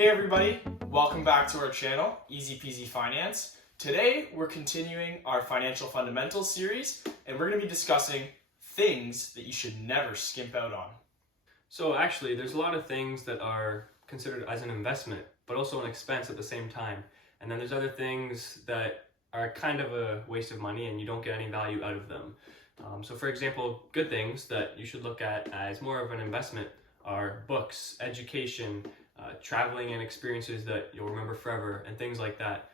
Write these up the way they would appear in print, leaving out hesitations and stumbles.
Hey everybody, welcome back to our channel, Easy Peasy Finance. Today we're continuing our financial fundamentals series and we're going to be discussing things that you should never skimp out on. So actually there's a lot of things that are considered as an investment but also an expense at the same time, and then there's other things that are kind of a waste of money and you don't get any value out of them. So for example, good things that you should look at as more of an investment are books, education, traveling and experiences that you'll remember forever, and things like that.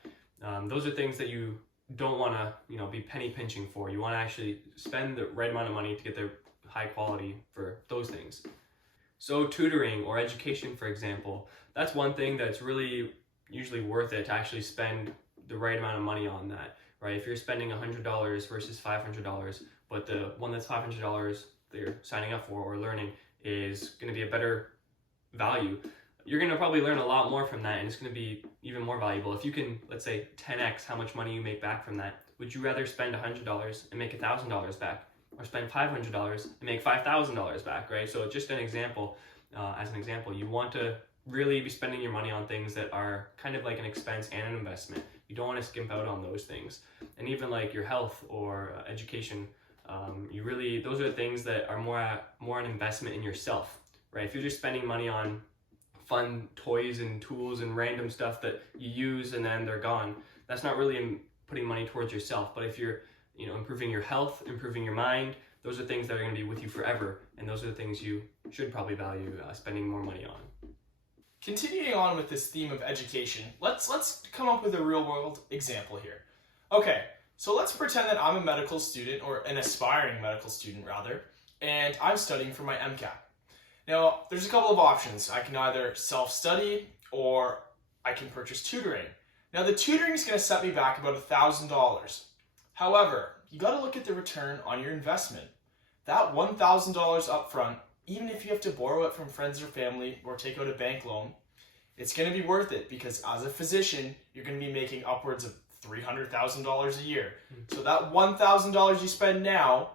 Those are things that you don't want to, be penny pinching for. You want to actually spend the right amount of money to get the high quality for those things. So tutoring or education, for example, that's one thing that's really usually worth it to actually spend the right amount of money on that, right? If you're spending $100 versus $500, but the one that's $500 that you're signing up for or learning is going to be a better value, you're going to probably learn a lot more from that, and it's going to be even more valuable. If you can, let's say, 10x how much money you make back from that, would you rather spend $100 and make $1,000 back, or spend $500 and make $5,000 back, right? So just an example, you want to really be spending your money on things that are kind of like an expense and an investment. You don't want to skimp out on those things. And even like your health or education, those are things that are more an investment in yourself, right? If you're just spending money on fun toys and tools and random stuff that you use and then they're gone, that's not really putting money towards yourself. But if you're improving your health, improving your mind, those are things that are going to be with you forever, and those are the things you should probably value spending more money on. Continuing on with this theme of education, let's come up with a real world example here. Okay, so let's pretend that I'm a medical student, or an aspiring medical student rather, and I'm studying for my MCAT. Now, there's a couple of options. I can either self-study or I can purchase tutoring. Now, the tutoring is going to set me back about $1,000. However, you got to look at the return on your investment. That $1,000 up front, even if you have to borrow it from friends or family or take out a bank loan, it's going to be worth it, because as a physician, you're going to be making upwards of $300,000 a year. So that $1,000 you spend now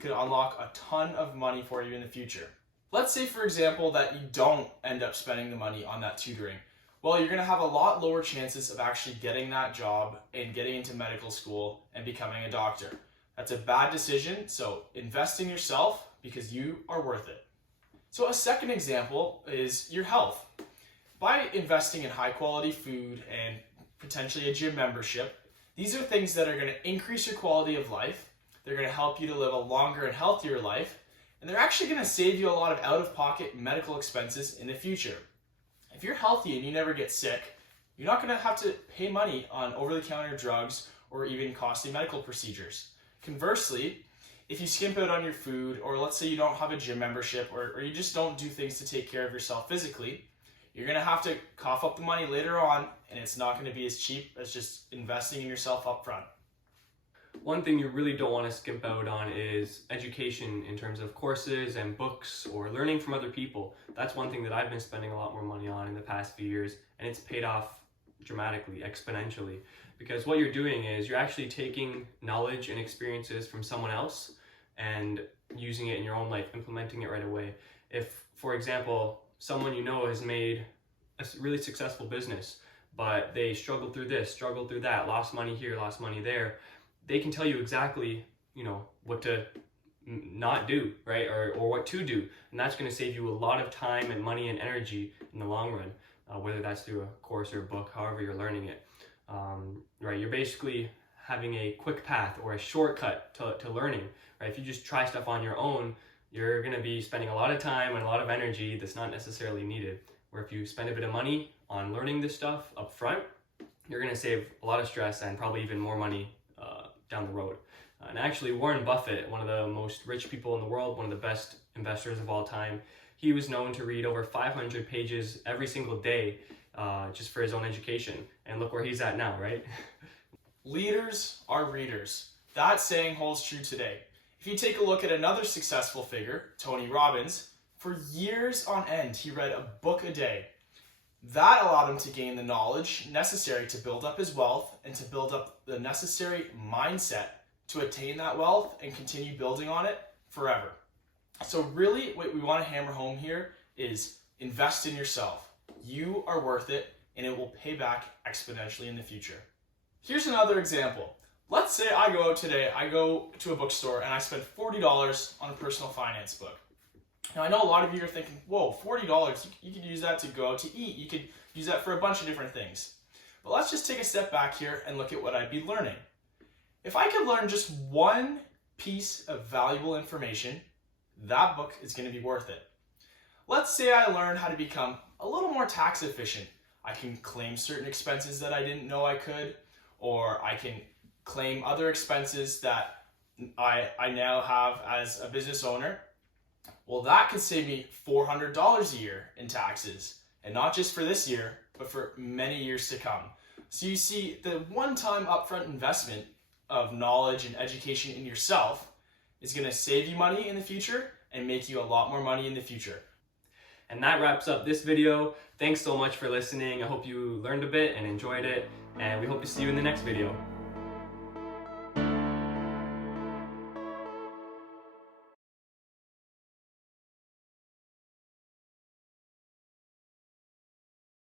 could unlock a ton of money for you in the future. Let's say, for example, that you don't end up spending the money on that tutoring. Well, you're going to have a lot lower chances of actually getting that job and getting into medical school and becoming a doctor. That's a bad decision, so invest in yourself because you are worth it. So a second example is your health. By investing in high quality food and potentially a gym membership, these are things that are going to increase your quality of life. They're going to help you to live a longer and healthier life. And they're actually going to save you a lot of out-of-pocket medical expenses in the future. If you're healthy and you never get sick, you're not going to have to pay money on over-the-counter drugs or even costly medical procedures. Conversely, if you skimp out on your food, or let's say you don't have a gym membership, or you just don't do things to take care of yourself physically, you're going to have to cough up the money later on, and it's not going to be as cheap as just investing in yourself up front. One thing you really don't want to skimp out on is education in terms of courses and books or learning from other people. That's one thing that I've been spending a lot more money on in the past few years, and it's paid off dramatically, exponentially. Because what you're doing is you're actually taking knowledge and experiences from someone else and using it in your own life, implementing it right away. If, for example, someone you know has made a really successful business, but they struggled through this, struggled through that, lost money here, lost money there, they can tell you exactly, what to not do, right? Or what to do. And that's going to save you a lot of time and money and energy in the long run, whether that's through a course or a book, however you're learning it. Right? You're basically having a quick path or a shortcut to learning, right? If you just try stuff on your own, you're going to be spending a lot of time and a lot of energy that's not necessarily needed. Where if you spend a bit of money on learning this stuff up front, you're going to save a lot of stress and probably even more money down the road. And actually, Warren Buffett, one of the most rich people in the world, one of the best investors of all time, he was known to read over 500 pages every single day just for his own education. And look where he's at now, right? Leaders are readers. That saying holds true today. If you take a look at another successful figure, Tony Robbins, for years on end, he read a book a day. That allowed him to gain the knowledge necessary to build up his wealth and to build up the necessary mindset to attain that wealth and continue building on it forever. So really what we want to hammer home here is invest in yourself. You are worth it, and it will pay back exponentially in the future. Here's another example. Let's say I go out today, I go to a bookstore and I spend $40 on a personal finance book. Now I know a lot of you are thinking, whoa, $40, you could use that to go out to eat. You could use that for a bunch of different things. But let's just take a step back here and look at what I'd be learning. If I could learn just one piece of valuable information, that book is going to be worth it. Let's say I learn how to become a little more tax efficient. I can claim certain expenses that I didn't know I could, or I can claim other expenses that I now have as a business owner. Well, that could save me $400 a year in taxes, and not just for this year, but for many years to come. So you see, the one-time upfront investment of knowledge and education in yourself is going to save you money in the future and make you a lot more money in the future. And that wraps up this video. Thanks so much for listening. I hope you learned a bit and enjoyed it, and we hope to see you in the next video.